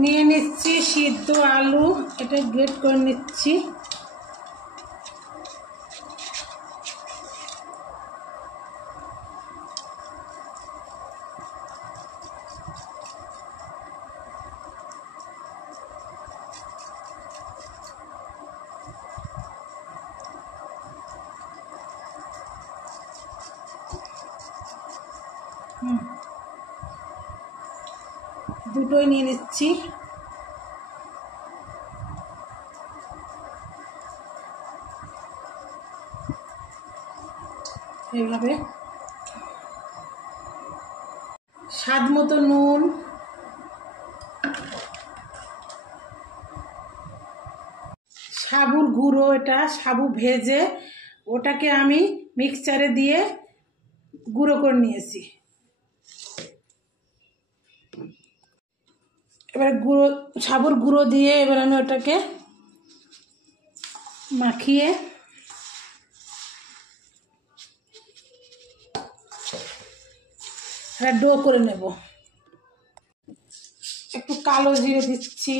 নিয়ে নিচ্ছি সিদ্ধ আলু, এটা গ্রেট করে নিচ্ছি। দুটোই নিয়ে নিচ্ছি। এইভাবে স্বাদ মতো নুন, সাবুর গুঁড়ো, এটা সাবু ভেজে ওটাকে আমি মিক্সচারে দিয়ে গুঁড়ো করে নিয়েছি। এবার সাবুর গুঁড়ো দিয়ে এবার আমি ওটাকে মাখিয়ে ডো করে নেব। একটু কালো জিরে দিচ্ছি,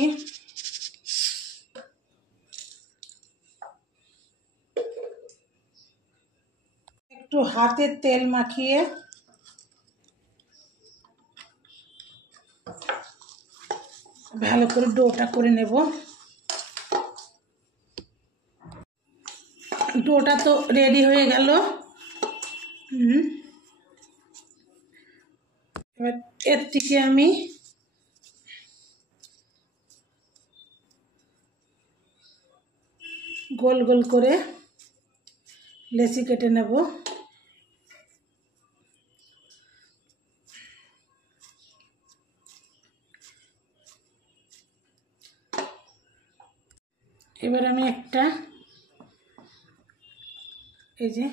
একটু হাতে তেল মাখিয়ে ভালো করে ডোটা করে নেব। ডোটা তো রেডি হয়ে গেল। এবার এর থেকে আমি গোল গোল করে লেচি কেটে নেব। এবার আমি একটা এই যে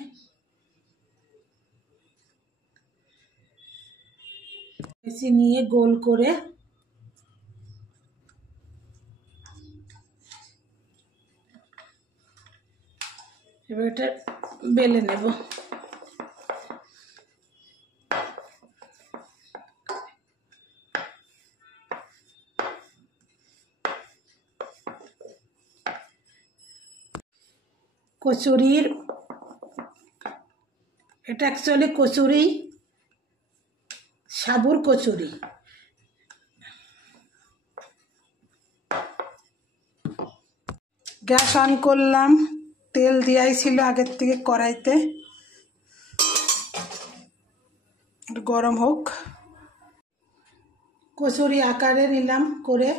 লেচি নিয়ে গোল করে এবার এটা বেলে নেব। কচুরির এটা actually kachori, Sabur kachori. Gas on করলাম, তেল দেওয়াই ছিল আগের থেকে কড়াইতে, গরম হোক। কচুরি আকারে নিলাম করে,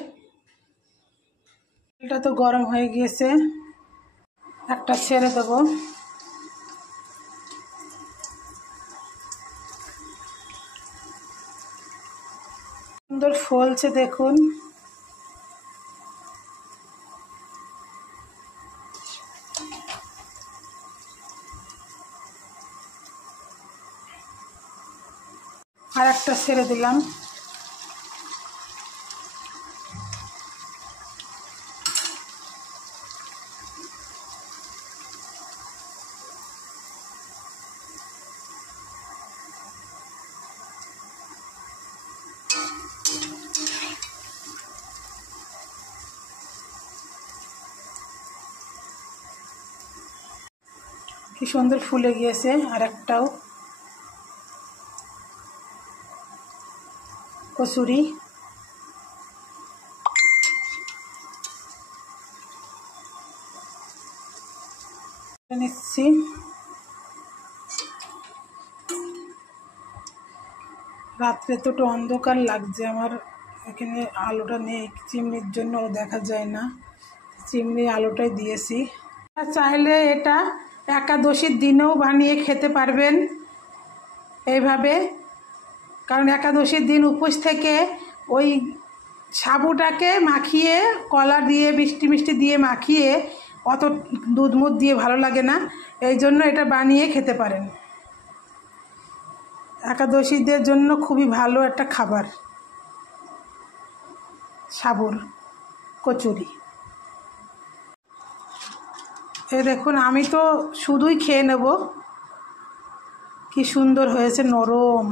এটা তো গরম হয়ে গিয়েছে, একটা ছেড়ে দেব। সুন্দর ফলছে দেখুন। আর একটা ছেড়ে দিলাম। কি সুন্দর ফুলে গিয়েছে। আর একটাও কচুরি নিচ্ছি। রাত্রে তো একটু অন্ধকার লাগছে, আমার এখানে আলোটা নেই, চিমনির জন্য দেখা যায় না, চিমনি আলোটাই দিয়েছি। চাইলে এটা একাদশীর দিনেও বানিয়ে খেতে পারবেন এইভাবে, কারণ একাদশীর দিন উপোস থেকে ওই সাবুটাকে মাখিয়ে কলা দিয়ে মিষ্টি মিষ্টি দিয়ে মাখিয়ে অত দুধ মুধ দিয়ে ভালো লাগে না, এই জন্য এটা বানিয়ে খেতে পারেন। একাদশীদের জন্য খুবই ভালো একটা খাবার সাবুর কচুরি। এই দেখুন, আমি তো শুধুই খেয়ে নেব। কি সুন্দর হয়েছে, নরম।